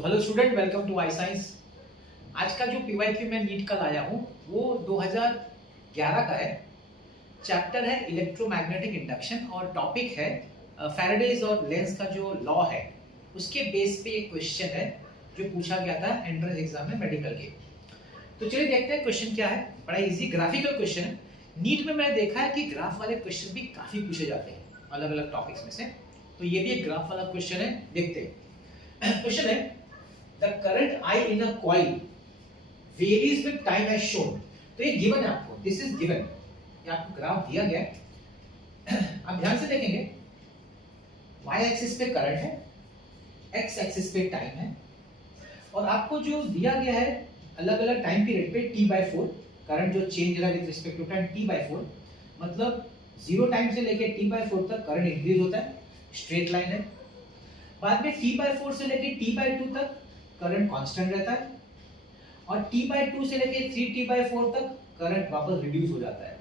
So hello student, welcome to I science. आज का जो पीवाईक्यू मैं नीट का लाया हूँ वो 2011 का है। चैप्टर है इलेक्ट्रोमैग्नेटिक इंडक्शन और टॉपिक है फैराडेज और लेंस का जो लॉ है उसके बेस पे एक क्वेश्चन है जो पूछा गया था एंट्रेंस एग्जाम में मेडिकल के। तो चलिए देखते हैं क्वेश्चन क्या है। बड़ा इजी ग्राफिकल क्वेश्चन है। नीट में मैंने देखा है कि ग्राफ वाले क्वेश्चन भी काफी पूछे जाते हैं अलग अलग टॉपिक्स में से, तो ये भी एक ग्राफ वाला क्वेश्चन है। देखते हैं क्वेश्चन है the current I in a coil varies with time as shown। तो ये गिवन है आपको, दिस इज गिवन, ये आपको ग्राफ दिया गया है। आप ध्यान से देखेंगे y एक्सिस पे करंट है, x एक्सिस पे टाइम है और आपको जो दिया गया है अलग अलग टाइम पीरियड पे t/4 करंट जो चेंज हो रहा है with respect to time t/4, मतलब 0 टाइम से लेके t/4 तक करंट इंक्रीज होता है, स्ट्रेट लाइन है। बाद में t/4 से लेके t/2 तक करंट कांस्टेंट रहता है और t/2 से लेके 3t/4 तक करंट वापस रिड्यूस हो जाता है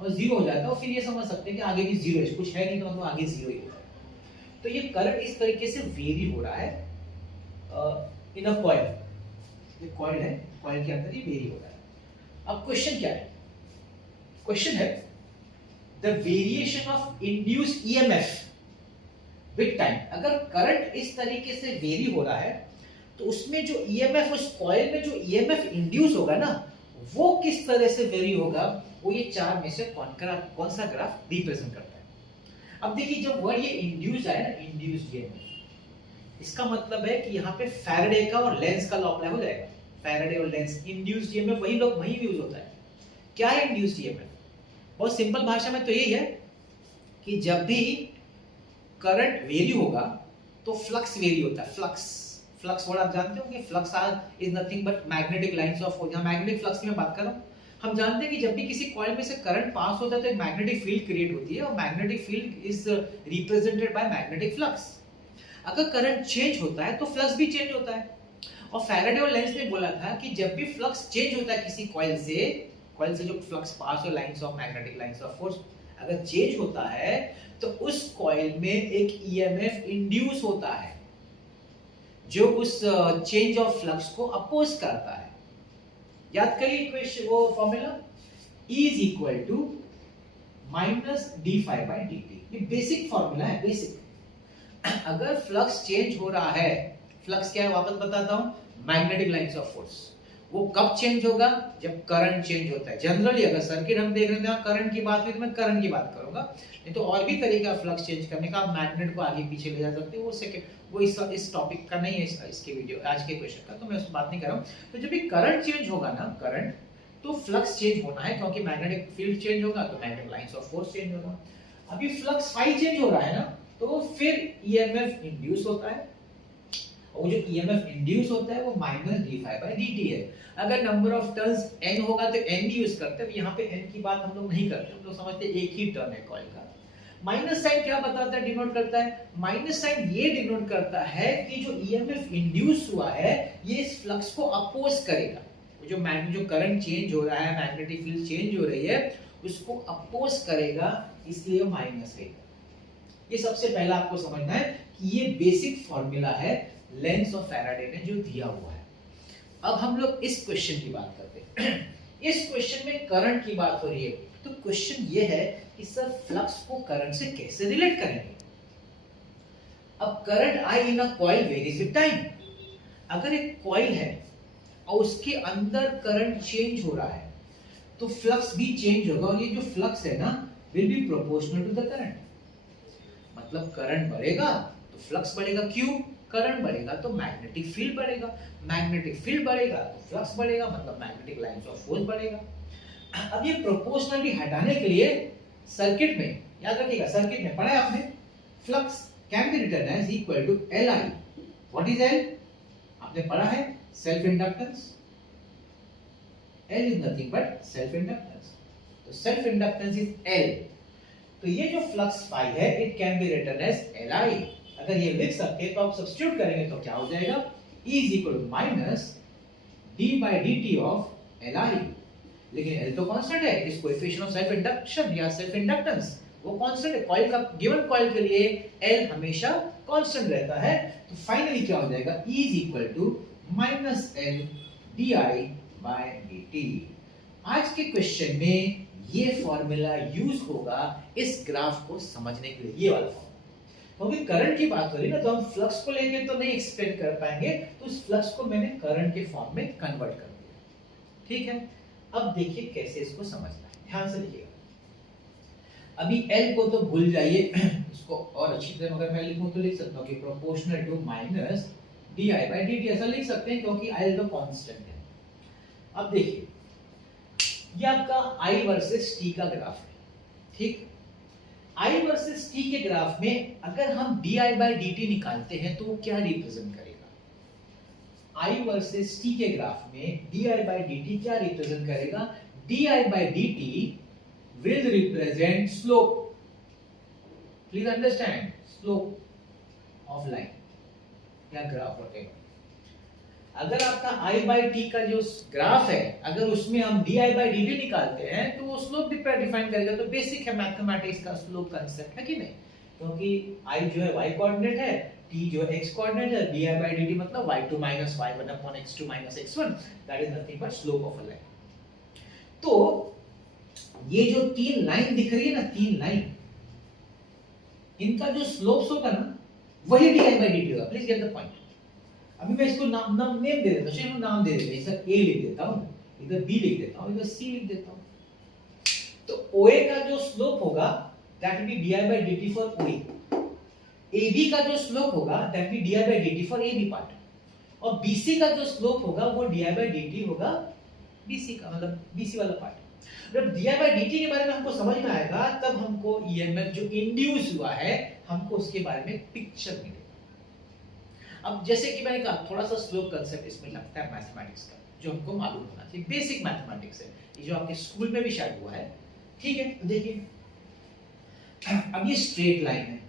और जीरो हो जाता है। और फिर ये समझ सकते हैं कि आगे भी जीरो है, कुछ है नहीं तो मतलब आगे जीरो ही होता है। तो ये करंट इस तरीके से वेरी हो रहा है इन अ कॉइल। ये कॉइल है, कॉइल के अंदर ये वेरी हो रहा है। अब क्वेश्चन क्या है? क्वेश्चन है the variation of induced EMF with time. अगर करंट इस तरीके से वेरी हो रहा है तो उसमें जो ईएमएफ, उस कॉइल में जो ईएमएफ इंड्यूस होगा ना, वो किस तरह से वेरी होगा, वो ये चार में से कौन सा ग्राफ रिप्रेजेंट करता है। अब देखिए जब वर्ड ये इंड्यूस आया ना, इंड्यूस्ड ईएमएफ, इसका मतलब है कि यहाँ पे फैराडे का और लेंस का लॉ अप्लाई हो जाएगा। फैराडे और लेंस, इंड्यूस्ड ईएमएफ वही लोग वही यूज होता है। क्या है इंड्यूस्ड ईएमएफ? बहुत सिंपल भाषा में तो यही है कि जब भी करंट वेरी होगा तो फ्लक्स वेरी होता है। फ्लक्स वर्ड आप जानते होंगे, flux is nothing but magnetic lines of force. यहाँ मैग्नेटिक फ्लक्स की मैं बात कर रहा हूँ। हम जानते हैं कि जब भी किसी कॉइल में से करंट पास होता है तो एक मैग्नेटिक फील्ड क्रिएट होती है और magnetic field is represented by magnetic flux. अगर करंट चेंज होता है तो फ्लक्स भी चेंज होता है। और फैराडे और लेंस ने बोला था कि जब भी फ्लक्स चेंज होता है किसी कॉइल से जो फ्लक्स पास हो lines of magnetic lines of force, अगर चेंज होता है तो उस कॉइल में एक ईएमएफ इंड्यूस होता है जो उस चेंज ऑफ फ्लक्स को अपोज करता है। याद करिए इक्वेशन, वो formula E is equal to minus d∅/dt। ये बेसिक फॉर्मूला है, बेसिक। अगर फ्लक्स चेंज हो रहा है, फ्लक्स क्या है वापस बताता हूं, मैग्नेटिक लाइंस ऑफ फोर्स। वो कब चेंज होगा? जब करंट चेंज होता है। जनरली अगर सर्किट हम देख रहे हैं करंट की बात हुई तो मैं करंट की बात करूंगा, नहीं तो और भी तरीका फ्लक्स चेंज करने का। आप मैग्नेट को आगे पीछे ले जा सकते हैं, वो सेकंड, वो इस टॉपिक का नहीं है, इसके वीडियो आज के क्वेश्चन का, तो मैं उस बात नहीं कर रहा हूं। तो जब भी करंट चेंज होगा ना, करंट, तो फ्लक्स चेंज होना है क्योंकि मैग्नेटिक फील्ड चेंज होगा तो magnetic lines of force change होगा। अभी फ्लक्स फाई चेंज हो रहा है ना, तो फिर ईएमएफ इंड्यूस होता है और जो ईएमएफ इंड्यूस होता है वो माइनस d∅/dt है। अगर नंबर ऑफ टर्न्स n होगा तो n यूज करते हैं। यहाँ पे n की बात हम लोग नहीं करते, हम लोग समझते हैं एक ही टर्न है कॉइल का। माइनस साइन क्या बताता है, डिनोट करता है? माइनस साइन ये डिनोट करता है कि जो ईएमएफ इंड्यूस हुआ है ये इस फ्लक्स को अपोज करेगा। जो करंट चेंज हो रहा है, मैग्नेटिक फील्ड चेंज हो रही है, उसको अपोज करेगा, इसलिए माइनस है। ये सबसे पहला आपको समझना है कि ये बेसिक फॉर्मूला है लेंस ऑफ फैराडे ने जो दिया हुआ है। अब हम लोग इस क्वेश्चन की बात करते हैं। इस क्वेश्चन में करंट की बात हो रही है, तो क्वेश्चन ये है कि सर फ्लक्स को करंट से कैसे रिलेट करेंगे? अब current I in a coil varies with time. अगर एक कॉइल है और उसके अंदर करंट चेंज हो रहा है तो फ्लक्स भी चेंज होगा और ये जो फ्लक्स है ना will be proportional to the current. मतलब करंट बढ़ेगा तो फ्लक्स बढ़ेगा। क्यों? करंट बढ़ेगा तो मैग्नेटिक फील्ड बढ़ेगा, मैग्नेटिक फील्ड बढ़ेगा तो फ्लक्स बढ़ेगा, मतलब मैग्नेटिक लाइंस ऑफ फोर्स बढ़ेगा। अब ये प्रोपोर्शनलिटी हटाने के लिए सर्किट में, याद रखिएगा सर्किट में पढ़ा है आपने, flux can be written as equal to Li। What is L? आपने पढ़ा है self inductance. L is nothing but self inductance, तो सेल्फ इंडक्टेंस इज L। तो ये जो फ्लक्स फाई है it can be written as Li। अगर ये लिख सकते हैं तो आप सब्स्टिट्यूट करेंगे तो क्या हो जाएगा, E is equal to minus d/dt of Li। लेकिन L तो कांस्टेंट है, it is coefficient of self induction या सेल्फ इंडक्टेंस, वो कांस्टेंट है। कॉइल का, गिवन कॉइल के लिए L हमेशा कांस्टेंट रहता है, तो फाइनली क्या हो जाएगा, E is equal to minus L D I by D T. आज के क्वेश्चन में ये फॉर्मूला यूज होगा इस ग्राफ को समझने के लिए, ये वाला फॉर्मूला। क्योंकि करंट की बात हो रही है ना, तो हम फ्लक्स को लेके तो नहीं एक्सपेक्ट कर पाएंगे, तो उस फ्लक्स को मैंने करंट के फॉर्म में कन्वर्ट कर दिया। ठीक है, अब देखिए कैसे इसको समझना है, ध्यान से लिखिएगा। अभी L को तो भूल जाइए, इसको और अच्छी तरह अगर मैं लिखूं तो लिख सकता हूं कि proportional to minus di by dt, ऐसा लिख सकते हैं क्योंकि L तो कांस्टेंट है। अब देखिए ये आपका I वर्सेस T का ग्राफ है, ठीक। I वर्सेस T के ग्राफ में अगर हम di by dt निकालते हैं तो वो क्या रिप्रेजेंट करेगा? I वर्सेस T के ग्राफ में di by dt क्या रिप्रेजेंट करेगा? di by dt will represent slope. Please understand, slope of line या ग्राफ whatever. अगर आपका I by T का जो ग्राफ है, अगर उसमें हम di by dt निकालते हैं तो वो स्लोप डिफाइन करेगा। तो बेसिक है मैथमेटिक्स का स्लोप कांसेप्ट, है कि नहीं? क्योंकि I जो है y कोऑर्डिनेट है, T जो है x कोऑर्डिनेट है, di by dt मतलब y2 minus y1 upon x2 minus x1, that is nothing but slope of a line. तो ये जो तीन लाइन दिख रही है ना, तीन लाइन, इनका जो स्लोप्स होगा ना वही di by dt होगा। Please get the point. अभी मैं इसको नाम नेम दे देता हूं, चलो नाम दे देते हैं, इधर a लिख देता हूं, इधर b लिख देता हूं, इधर c लिख देता हूं। तो OA का जो स्लोप होगा that will be di by dt for OA, AB का जो स्लोप होगा that will be di by dt for AB part, और BC का जो स्लोप होगा वो di by dt होगा BC का, मतलब BC वाला पार्ट। जब di by dt के बारे में हमको समझ में आएगा तब हमको EMF जो इंड्यूस हुआ है हमको उसके बारे में पिक्चर मिलेगा। अब जैसे कि मैंने कहा थोड़ा सा स्लोप कांसेप्ट इसमें लगता है मैथमेटिक्स का, जो हमको मालूम होना चाहिए, बेसिक मैथमेटिक्स है, ये जो आपके स्कूल में भी शायद हुआ है। ठीक है, देखिए अब ये स्ट्रेट लाइन है,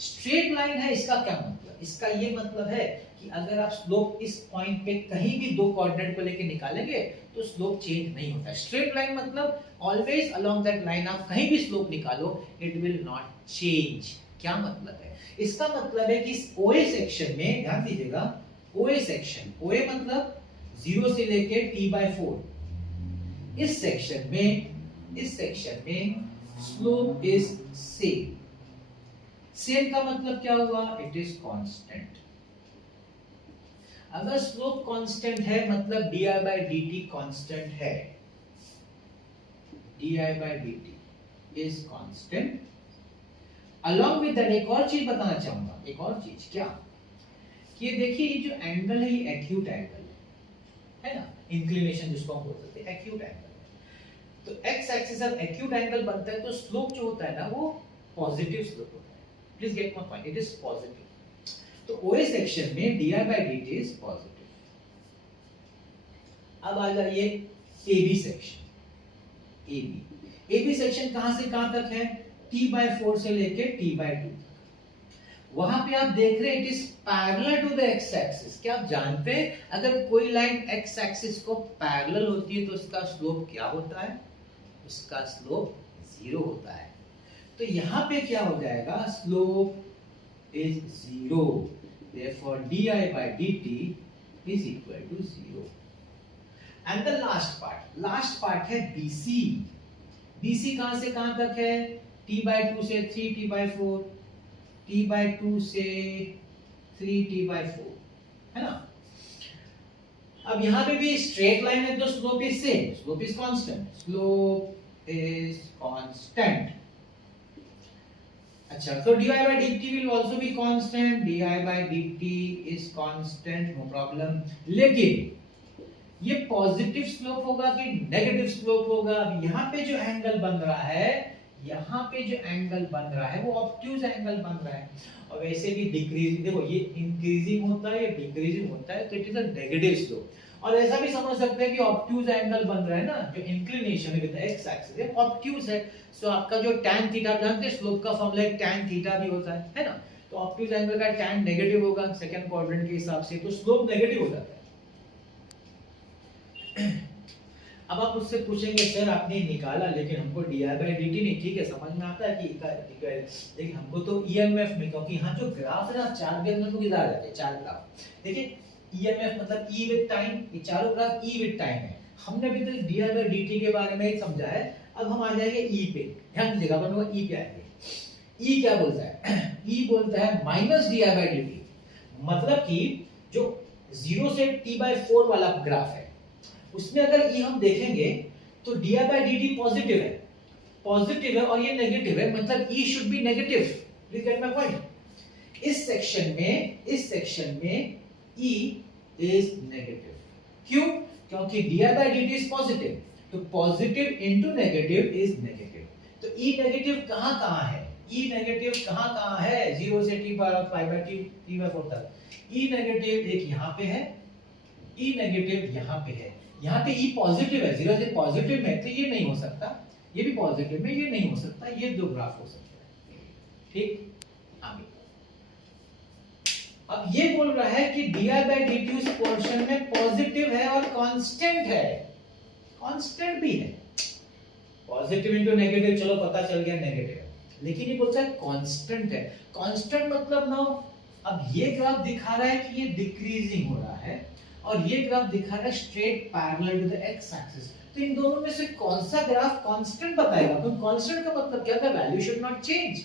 स्ट्रेट लाइन है, इसका क्या मतलब? इसका ये मतलब है कि अगर आप स्लोप इस पॉइंट पे कहीं भी दो कोऑर्डिनेट को लेके निकालेंगे तो स्लोप चेंज नहीं होता है। स्ट्रेट लाइन मतलब ऑलवेज अलोंग दैट लाइन आप कहीं भी स्लोप निकालो इट विल नॉट चेंज। क्या मतलब है? इसका मतलब है कि इस OA सेक्शन में ध्यान दीजिएगा, OA सेक्शन, OA मतलब 0 से लेके t/4, इस सेक्शन में स्लोप इज सेम। सेम का मतलब क्या हुआ? It is constant. अगर स्लोप कांस्टेंट है मतलब di by dt कांस्टेंट है, di by dt is constant. Along with that एक और चीज बताना चाहूंगा, एक और चीज क्या कि देखिए ये जो एंगल है ये एक्यूट एंगल है ना, इंक्लिनेशन जिसको हम बोल सकते हैं एक्यूट एंगल। तो x एक्सिस पर एक्यूट एंगल बनता है तो स्लोप जो होता है ना वो पॉजिटिव स्लोप होता है। Please get my point, it is positive. तो OA सेक्शन में di by dt is positive. अब आ जाइए AB सेक्शन। AB सेक्शन कहां से कहां तक है? t/4 से लेके t/2 तक। वहां पे आप देख रहे हैं it is parallel to the x axis. क्या आप जानते हैं अगर कोई लाइन x एक्सिस को पैरेलल होती है तो उसका स्लोप क्या होता है? उसका स्लोप 0 होता है। तो यहां पे क्या हो जाएगा? Slope is 0, therefore di by dt is equal to 0. And the last part है BC। BC कहां से कहां तक है? t/2 से 3t/4, t/2 से 3t/4, है ना। अब यहां पे भी स्ट्रेट लाइन है तो slope is same, slope is constant, slope is constant. अच्छा, so di by dt will also be constant, di by dt is constant, no problem। लेकिन ये पॉजिटिव स्लोप होगा कि नेगेटिव स्लोप होगा? अब यहाँ पे जो एंगल बन रहा है, यहाँ पे जो एंगल बन रहा है वो ऑब्ट्यूज एंगल बन रहा है, और वैसे भी डिक्रीजिंग, देखो ये इंक्रीजिंग होता है, ये डिक्रीजिंग होता है, तो it is a negative slope. और ऐसा भी समझ सकते हैं कि ऑब्ट्यूज एंगल बन रहा है ना, जो इंक्लिनेशन है विद एक्स एक्सिस है ऑब्ट्यूज है। सो आपका जो tan थीटा, आप जानते हैं स्लोप का फॉर्मूला एक tan थीटा भी होता है ना। तो ऑब्ट्यूज एंगल का tan नेगेटिव होगा सेकंड क्वाड्रेंट के हिसाब से, तो स्लोप नेगेटिव हो जाता है। अब आप मुझसे पूछेंगे सर आपने निकाला लेकिन हमको di/dt नहीं, ठीक है समझ में आता है कि ठीक है, लेकिन हमको तो ईएमएफ में, क्योंकि यहाँ जो ग्राफ है ना चार ग्राफ में गिरा जाते हैं, चार ग्राफ देखिए ईएमएफ मतलब ई विद टाइम, ये चारों ग्राफ ई विद टाइम है। हमने अभी तक di/dt के बारे में ही समझा है, अब हम आ जाएंगे ई पे। ध्यान दीजिएगा अपन लोग ई पे आएंगे। ई क्या बोलता है? ई बोलता है माइनस di/dt, मतलब कि जो 0 से t/4 वाला ग्राफ है उसमें अगर ई हम देखेंगे तो di/dt पॉजिटिव है, पॉजिटिव है और ये नेगेटिव है, मतलब E should be negative. Please get my point. इस सेक्शन में ई इज नेगेटिव। क्यों? क्योंकि di/dt इज पॉजिटिव, तो positive into negative is negative. तो ई नेगेटिव कहां है? ई नेगेटिव कहां है? 0 से t/4 तक। ई नेगेटिव एक यहां पे है, ई नेगेटिव यहां पे है। यहाँ पे ई पॉजिटिव है, 0 से पॉजिटिव में, तो ये नहीं हो सकता, ये भी पॉजिटिव में, ये नहीं हो सकता, ये दो ग्राफ हो सकते हैं। ठीक, आगे अब ये बोल रहा है कि di/dt उस पोर्शन में पॉजिटिव है और कांस्टेंट है, कांस्टेंट भी है। पॉजिटिव इनटू नेगेटिव चलो पता चल गया नेगेटिव है, लेकिन ये बोलता है कांस्टेंट है। कांस्टेंट मतलब ना, अब ये ग्राफ दिखा रहा है कि ये डिक्रीजिंग हो रहा है और ये ग्राफ दिखा रहा है straight parallel to the X axis. तो इन दोनों में से कौन सा ग्राफ कांस्टेंट बताएगा? तो कांस्टेंट का मतलब क्या था? Value should not change.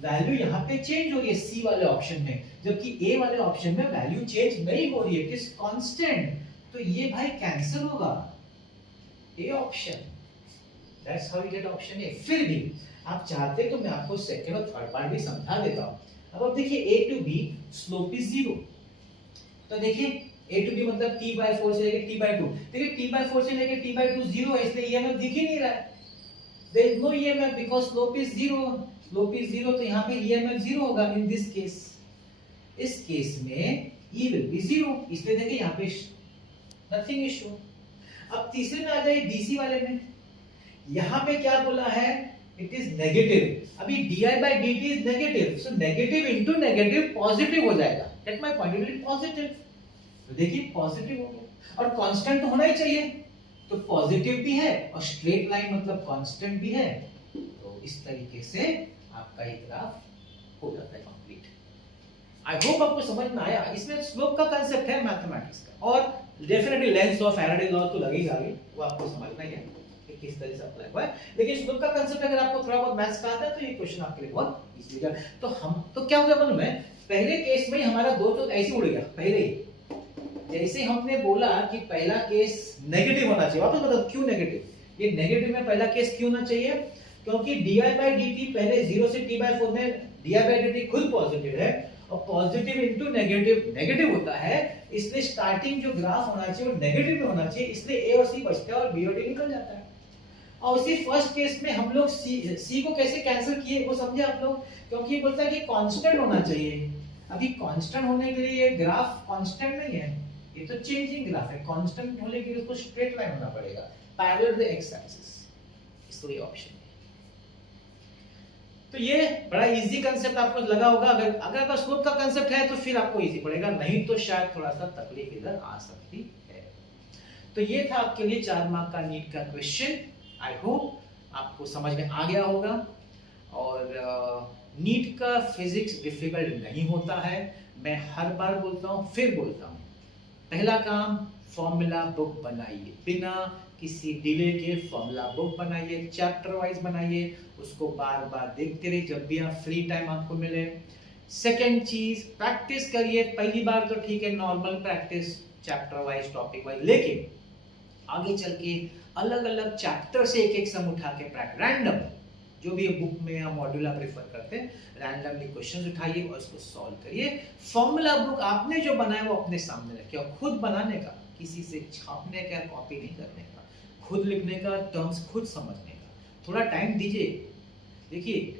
Value यहाँ पे चेंज हो रही है सी वाले ऑप्शन में, जबकि ए वाले ऑप्शन में वैल्यू चेंज नहीं हो रही है, इट इज कांस्टेंट। तो ये भाई कैंसिल होगा, A option. That's how you get option A. फिर भी आप चाहते तो मैं आपको सेकंड और थर्ड पार्ट भी समझा देता हूं। अब देखिए a to b slope is 0, तो देखिए a to b मतलब t/4 से लेकर t/2। देखिए t/4 से लेकर t/2 0 है, इसलिए ईएमएफ दिख ही नहीं रहा है। There is no EMF because slope is 0। Slope is 0 तो यहां पे ईएमएफ 0 होगा इन दिस केस। इस केस में e विल बी 0, इसलिए देखिए यहां पे नथिंग इज शो। अब तीसरे में आ जाइए डीसी वाले में, यहां पे क्या बोला है? It is negative. अभी di/dt is negative, so negative into negative positive हो जाएगा। Gate my point, it is positive. तो देखिए पॉजिटिव हो गया और कांस्टेंट तो होना ही चाहिए, तो पॉजिटिव भी है और स्ट्रेट लाइन मतलब कांस्टेंट भी है। तो इस तरीके से आपका ये ग्राफ हो जाता है कंप्लीट। आई होप आपको समझ में आया। इसमें स्लोप का कांसेप्ट है मैथमेटिक्स का, और definitely lens of Faraday law तो लगेगा ही, वो आपको समझना ही है कि किस तरह से अप्लाई हुआ है। लेकिन स्लोप का कांसेप्ट अगर आपको थोड़ा बहुत मैथ्स का आता है तो ये क्वेश्चन आपके लिए बहुत इजी है। तो हम तो क्या हो गया मालूम है, पहले केस में हमारा दो तो ऐसे उड़ गया। पहले ही जैसे हमने बोला कि पहला केस नेगेटिव होना चाहिए, वापस बताओ क्यों नेगेटिव? ये नेगेटिव में पहला केस क्यों होना चाहिए? क्योंकि di/dt पहले 0 से t/4 में di/dt खुद पॉजिटिव है और पॉजिटिव इनटू नेगेटिव नेगेटिव होता है, इसलिए स्टार्टिंग जो ग्राफ होना चाहिए वो नेगेटिव में होना चाहिए, इसलिए a और c बचता है और b और d निकल जाता है। और उसी फर्स्ट केस में हम लोग c को कैसे कैंसिल किए वो समझे आप लोग? क्योंकि ये बोलता है कि कांस्टेंट होना चाहिए। अभी कांस्टेंट होने के लिए ये ग्राफ कांस्टेंट नहीं है, ये तो चेंजिंग ग्राफ है। कांस्टेंट होने के लिए उसको स्ट्रेट लाइन होना पड़ेगा parallel to the X axis, इसलिए ऑप्शन है। तो ये बड़ा इजी कांसेप्ट आपको लगा होगा। अगर स्लोप का कांसेप्ट है तो फिर आपको इजी पड़ेगा, नहीं तो शायद थोड़ा सा तकलीफ इधर आ सकती है। तो ये था आपके लिए 4 मार्क का नीट का क्वेश्चन। आई होप आपको समझ में आ गया होगा। और नीट का फिजिक्स डिफिकल्ट नहीं होता है, मैं हर बार बोलता हूँ फिर बोलता हूँ। पहला काम फॉर्मूला बुक बनाइए, बिना किसी डिले के फॉर्मूला बुक बनाइए, चैप्टर वाइज बनाइए, उसको बार बार देखते रहिए जब भी आप फ्री टाइम आपको मिले। सेकंड चीज प्रैक्टिस करिए, पहली बार तो ठीक है normal practice chapter wise topic wise, लेकिन आगे चल के अलग अलग चैप्टर से एक एक सम उठा के रैंडम जो भी बुक में या मॉड्यूल आप रेफर करते हैं रैंडमली क्वेश्चंस उठाइए और उसको सॉल्व करिए। फॉर्मूला बुक आपने जो बनाया वो अपने सामने रखिए, और खुद बनाने का, किसी से छापने का, कॉपी नहीं करने का, खुद लिखने का, टर्म्स खुद समझने का, थोड़ा टाइम दीजिए। देखिए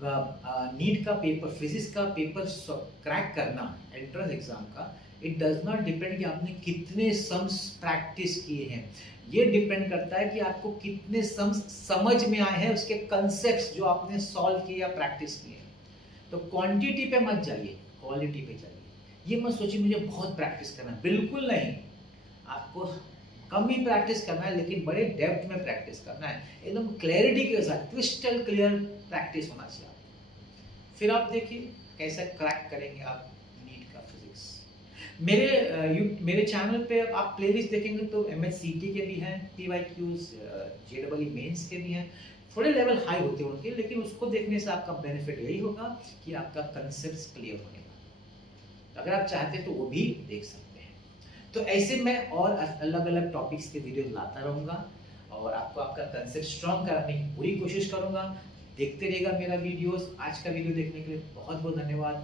नीट का पेपर, फिजिक्स का पेपर क्रैक करना एंट्रेंस एग्जाम का, इट डज नॉट डिपेंड कि आपने कितने सम्स प्रैक्टिस किए हैं, ये डिपेंड करता है कि आपको कितने सम्स समझ में आए हैं, उसके कंसेप्ट्स जो आपने सॉल्व किए या प्रैक्टिस किए। तो क्वांटिटी पे मत जाइए, क्वालिटी पे जाइए। ये मत सोचिए मुझे बहुत प्रैक्टिस करना, बिल्कुल नहीं। आपको कम ही प्रैक्टिस करना है, लेकिन बड़े डेप्थ में प्रैक्टिस करना है, एकदम क्लैरिटी के साथ, क्रिस्टल क्लियर प्रैक्टिस होना चाहिए। फिर आप देखिए कैसे क्रैक करेंगे आप नीट का फिजिक्स। मेरे चैनल पे आप प्लेलिस्ट देखेंगे तो MHCT के भी हैं, PYQs, JEE मेंस के भी हैं। थोड़े लेवल हाई होते हैं उनके, लेकिन उसको देखने से आपका बेनिफिट यही होगा कि आपका कंसेप्ट क्लियर होने का। तो अगर आप चाहते हैं तो वो भी देख सकते हैं। तो ऐसे मैं और अलग अलग टॉपिक्स के वीडियो लाता रहूँगा और आपको आपका कंसेप्ट स्ट्रॉन्ग कराने की पूरी कोशिश करूँगा। देखते रहिएगा मेरा वीडियोस। आज का वीडियो देखने के लिए बहुत बहुत धन्यवाद।